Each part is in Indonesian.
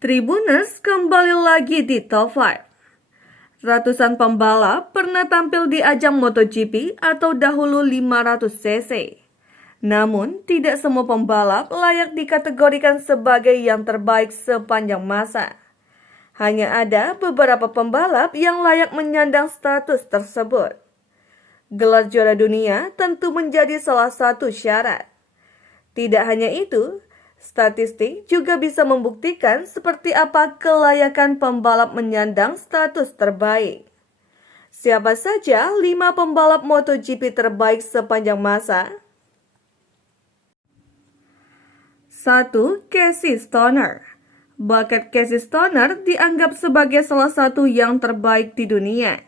Tribuners kembali lagi di top 5. Ratusan pembalap pernah tampil di ajang MotoGP atau dahulu 500cc. Namun, tidak semua pembalap layak dikategorikan sebagai yang terbaik sepanjang masa. Hanya ada beberapa pembalap yang layak menyandang status tersebut. Gelar juara dunia tentu menjadi salah satu syarat. Tidak hanya itu, statistik juga bisa membuktikan seperti apa kelayakan pembalap menyandang status terbaik. Siapa saja 5 pembalap MotoGP terbaik sepanjang masa? 1. Casey Stoner. Bakat Casey Stoner dianggap sebagai salah satu yang terbaik di dunia.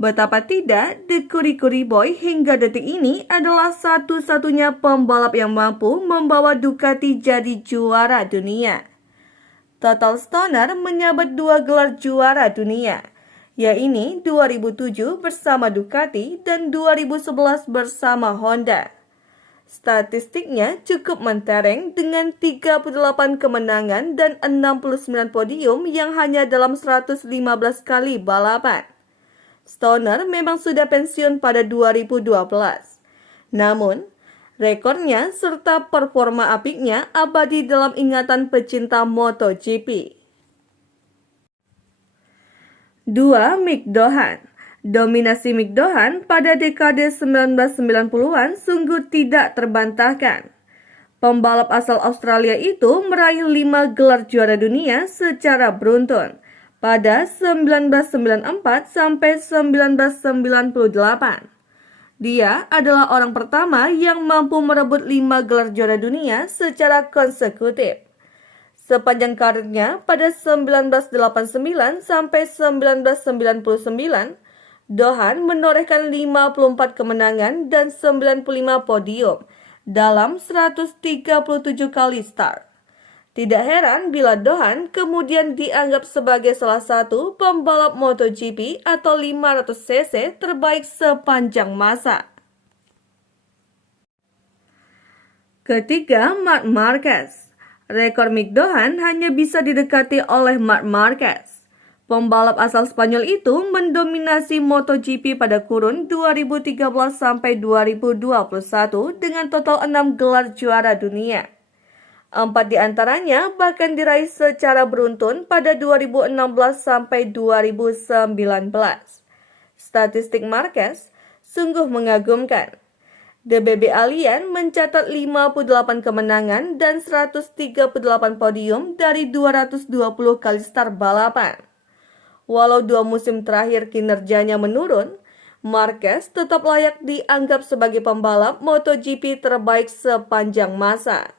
Betapa tidak, The Kuri-Kuri Boy hingga detik ini adalah satu-satunya pembalap yang mampu membawa Ducati jadi juara dunia. Total Stoner menyabet 2 gelar juara dunia, yaitu 2007 bersama Ducati dan 2011 bersama Honda. Statistiknya cukup mentereng dengan 38 kemenangan dan 69 podium yang hanya dalam 115 kali balapan. Stoner memang sudah pensiun pada 2012. Namun, rekornya serta performa apiknya abadi dalam ingatan pecinta MotoGP. 2. Mick Doohan. Dominasi Mick Doohan pada dekade 1990-an sungguh tidak terbantahkan. Pembalap asal Australia itu meraih 5 gelar juara dunia secara beruntun pada 1994 sampai 1998. Dia adalah orang pertama yang mampu merebut 5 gelar juara dunia secara konsekutif. Sepanjang karirnya pada 1989 sampai 1999, Doohan menorehkan 54 kemenangan dan 95 podium dalam 137 kali start. Tidak heran bila Doohan kemudian dianggap sebagai salah satu pembalap MotoGP atau 500cc terbaik sepanjang masa. Ketiga, Marc Marquez. Rekor Mick Doohan hanya bisa didekati oleh Marc Marquez. Pembalap asal Spanyol itu mendominasi MotoGP pada kurun 2013 sampai 2021 dengan total 6 gelar juara dunia. 4 di antaranya bahkan diraih secara beruntun pada 2016 sampai 2019. Statistik Marquez sungguh mengagumkan. The Baby Alien mencatat 58 kemenangan dan 138 podium dari 220 kali start balapan. Walau 2 musim terakhir kinerjanya menurun, Marquez tetap layak dianggap sebagai pembalap MotoGP terbaik sepanjang masa.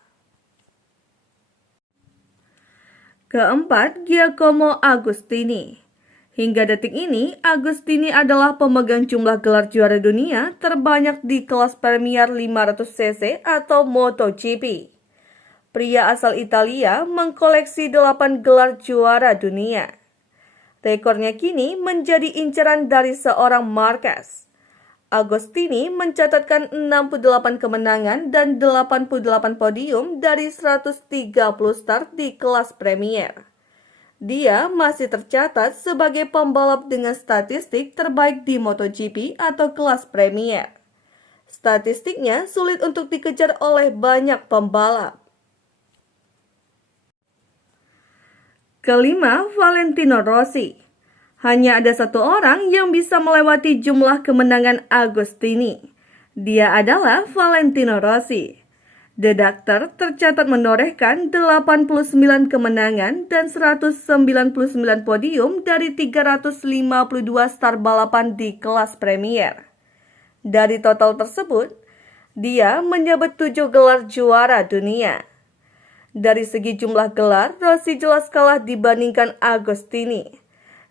Keempat, Giacomo Agostini. Hingga detik ini, Agostini adalah pemegang jumlah gelar juara dunia terbanyak di kelas Premier 500cc atau MotoGP. Pria asal Italia mengkoleksi 8 gelar juara dunia. Rekornya kini menjadi incaran dari seorang Marquez. Agostini mencatatkan 68 kemenangan dan 88 podium dari 130 start di kelas Premier. Dia masih tercatat sebagai pembalap dengan statistik terbaik di MotoGP atau kelas Premier. Statistiknya sulit untuk dikejar oleh banyak pembalap. Kelima, Valentino Rossi. Hanya ada satu orang yang bisa melewati jumlah kemenangan Agostini. Dia adalah Valentino Rossi. The Doctor tercatat menorehkan 89 kemenangan dan 199 podium dari 352 start balapan di kelas Premier. Dari total tersebut, dia menyabet 7 gelar juara dunia. Dari segi jumlah gelar, Rossi jelas kalah dibandingkan Agostini.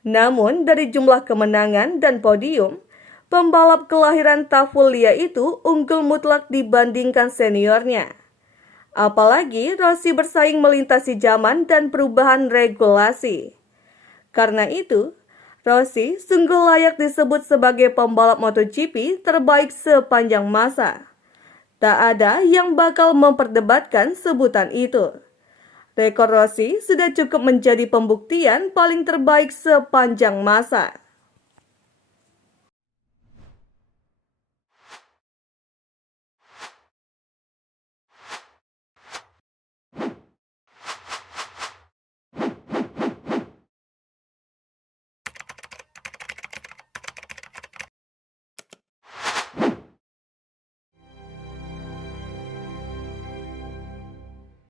Namun dari jumlah kemenangan dan podium, pembalap kelahiran Tavulia itu unggul mutlak dibandingkan seniornya. Apalagi Rossi bersaing melintasi zaman dan perubahan regulasi. Karena itu, Rossi sungguh layak disebut sebagai pembalap MotoGP terbaik sepanjang masa. Tak ada yang bakal memperdebatkan sebutan itu. Rekor Rossi sudah cukup menjadi pembuktian paling terbaik sepanjang masa.